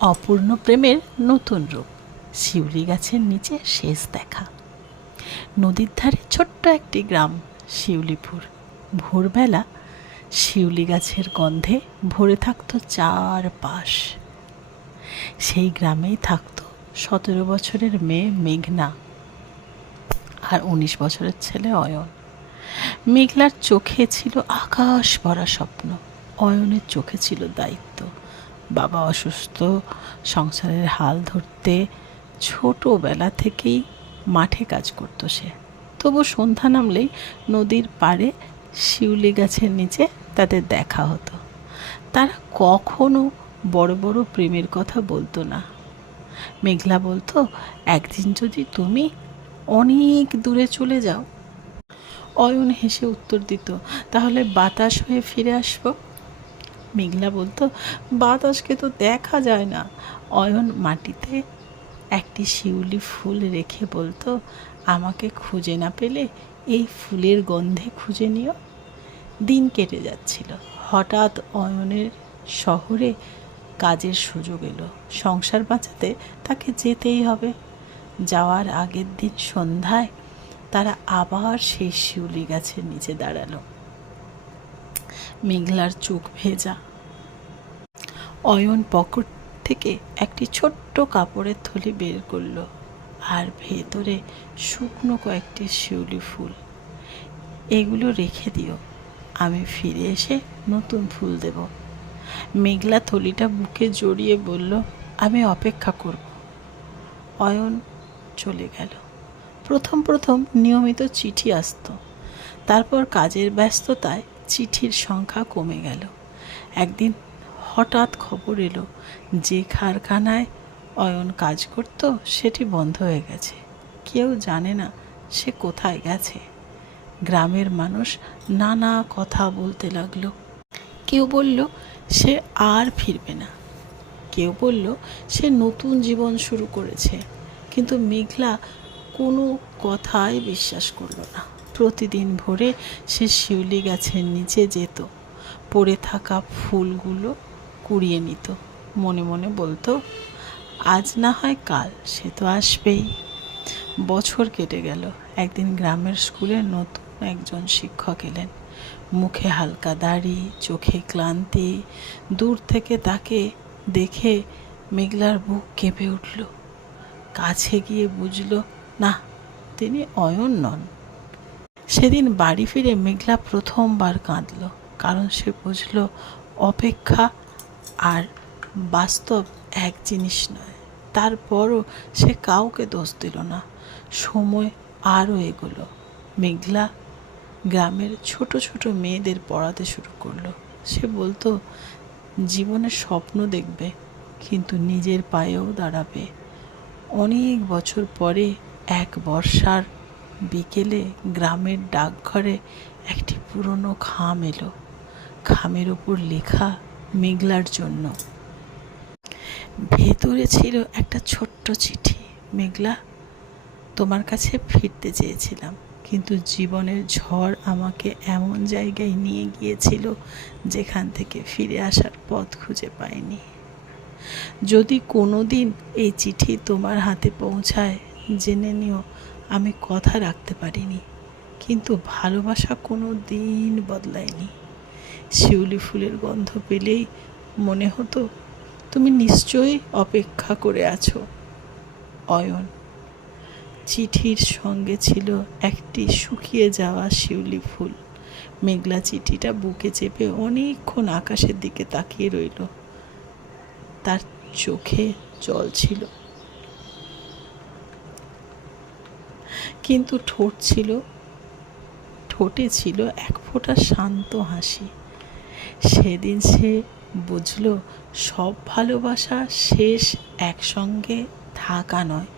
অপূর্ণ প্রেমের নতুন রূপ। শিউলি গাছের নিচে শেষ দেখা। নদীর ধারে ছোট্ট একটি গ্রাম, শিউলিপুর। ভোরবেলা শিউলি গাছের গন্ধে ভরে থাকতো চারপাশ। সেই গ্রামেই থাকতো 17 বছরের মেয়ে মেঘনা আর 19 বছরের ছেলে অয়ন। মেঘলার চোখে ছিল আকাশ ভরা স্বপ্ন, অয়নের চোখে ছিল দায়িত্ব। বাবা অসুস্থ, সংসারের হাল ধরতে ছোটোবেলা থেকেই মাঠে কাজ করতো সে। তবু সন্ধ্যা নামলেই নদীর পাড়ে শিউলি গাছের নিচে তাদের দেখা হতো। তারা কখনো বড় বড় প্রেমের কথা বলতো না। মেঘলা বলতো, একদিন যদি তুমি অনেক দূরে চলে যাও। অয়ন হেসে উত্তর দিত, তাহলে বাতাস হয়ে ফিরে আসবো। মেঘলা বলতো, বাতাসকে তো দেখা যায় না। অয়ন মাটিতে একটি শিউলি ফুল রেখে বলতো, আমাকে খুঁজে না পেলে এই ফুলের গন্ধে খুঁজে নিও। দিন কেটে যাচ্ছিল। হঠাৎ অয়নের শহরে কাজের সুযোগ এলো। সংসার বাঁচাতে তাকে যেতেই হবে। যাওয়ার আগের দিন সন্ধ্যায় তারা আবার সেই শিউলি গাছের নিচে দাঁড়ালো। মেঘলার চোখ ভেজা। অয়ন পকেট থেকে একটি ছোট্ট কাপড়ের থলি বের করলো, আর ভেতরে শুকনো কয়েকটি শিউলি ফুল। এগুলো রেখে দিও, আমি ফিরে এসে নতুন ফুল দেব। মেঘলা থলিটা বুকে জড়িয়ে বলল, আমি অপেক্ষা করব। অয়ন চলে গেল। প্রথম প্রথম নিয়মিত চিঠি আসতো, তারপর কাজের ব্যস্ততায় চিঠির সংখ্যা কমে গেল। একদিন হঠাৎ খবর এলো যে কারখানায় অয়ন কাজ করত সেটি বন্ধ হয়ে গেছে। কেউ জানে না সে কোথায় গেছে। গ্রামের মানুষ নানা কথা বলতে লাগলো। কেউ বলল সে আর ফিরবে না, কেউ বলল সে নতুন জীবন শুরু করেছে। কিন্তু মেঘলা কোনো কথাই বিশ্বাস করলো না। প্রতিদিন ভোরে সে শিউলি গাছের নিচে যেত, পড়ে থাকা ফুলগুলো কুড়িয়ে নিত। মনে মনে বলতো, আজ না হয় কাল সে তো আসবেই। বছর কেটে গেল। একদিন গ্রামের স্কুলে নতুন একজন শিক্ষক এলেন। মুখে হালকা দাড়ি, চোখে ক্লান্তি। দূর থেকে তাকে দেখে মেঘলার বুক কেঁপে উঠল। কাছে গিয়ে বুঝল, না, তিনি অয়ন নন। সেদিন বাড়ি ফিরে মেঘলা প্রথমবার কাঁদল, কারণ সে বুঝল অপেক্ষা আর বাস্তব এক জিনিস নয়। তারপরও সে কাউকে দোষ দিল না। সময় আরও এগোলো। মেঘলা গ্রামের ছোট ছোট মেয়েদের পড়াতে শুরু করলো। সে বলতো, জীবনে স্বপ্ন দেখবে, কিন্তু নিজের পায়েও দাঁড়াবে। অনেক বছর পরে এক বর্ষার বিকেলে গ্রামের ডাকঘরে একটি পুরনো খাম এলো। খামের ওপর লেখা, মেঘলার জন্য। ভেতরে ছিল একটা ছোট্ট চিঠি। মেঘলা, তোমার কাছে ফিরতে চেয়েছিলাম, কিন্তু জীবনের ঝড় আমাকে এমন জায়গায় নিয়ে গিয়েছিল যেখান থেকে ফিরে আসার পথ খুঁজে পাইনি। যদি কোনো দিন এই চিঠি তোমার হাতে পৌঁছায়, জেনে নিও আমি কথা রাখতে পারিনি, কিন্তু ভালোবাসা কোনো দিন বদলায়নি। শিউলি ফুলের গন্ধ পেলেই মনে হতো তুমি নিশ্চয়ই অপেক্ষা করে আছো, অয়ন। চিঠির সঙ্গে ছিল একটি শুকিয়ে যাওয়া শিউলি ফুল। মেঘলা চিঠিটা বুকে চেপে অনেকক্ষণ আকাশের দিকে তাকিয়ে রইল। তার চোখে জল ছিল, কিন্তু ঠোঁটে ছিল এক ফোঁটা শান্ত হাসি। সেদিন সে বুঝল, সব ভালোবাসা শেষ একসঙ্গে থাকা নয়।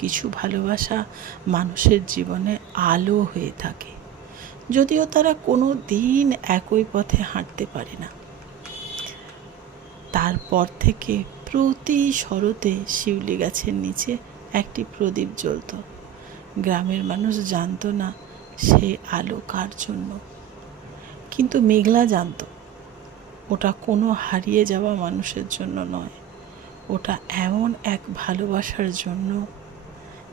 কিছু ভালোবাসা মানুষের জীবনে আলো হয়ে থাকে, যদিও তারা কোনো দিন একই পথে হাঁটতে পারে না। তারপর থেকে প্রতি শরতে শিউলি গাছের নিচে একটি প্রদীপ জ্বলত। গ্রামের মানুষ জানতো না সে আলো কার জন্য, কিন্তু মেঘলা জানত ওটা কোনো হারিয়ে যাওয়া মানুষের জন্য নয়, ওটা এমন এক ভালোবাসার জন্য,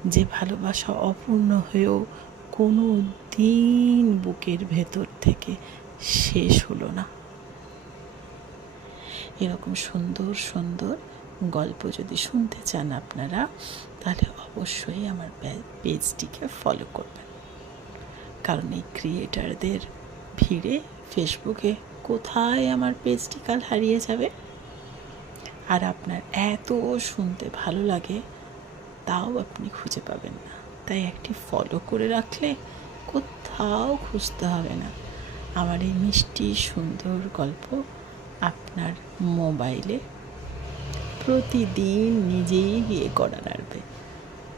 যে ভালোবাসা অপূর্ণ হয়েও কোনো দিন বুকের ভেতর থেকে শেষ হলো না। এরকম সুন্দর সুন্দর গল্প যদি শুনতে চান আপনারা, তাহলে অবশ্যই আমার পেজটিকে ফলো করবেন। কারণ এই ক্রিয়েটারদের ভিড়ে ফেসবুকে কোথায় আমার পেজটি কাল হারিয়ে যাবে। আর আপনার এত শুনতে ভালো লাগে, তাও আপনি খুঁজে পাবেন না। তাই একটি ফলো করে রাখলে কোথাও খুঁজতে হবে না। আমার এই মিষ্টি সুন্দর গল্প আপনার মোবাইলে প্রতিদিন নিজেই গিয়ে গড়া নাড়বে,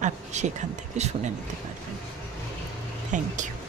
আপনি সেখান থেকে শুনে নিতে পারবেন। Thank you.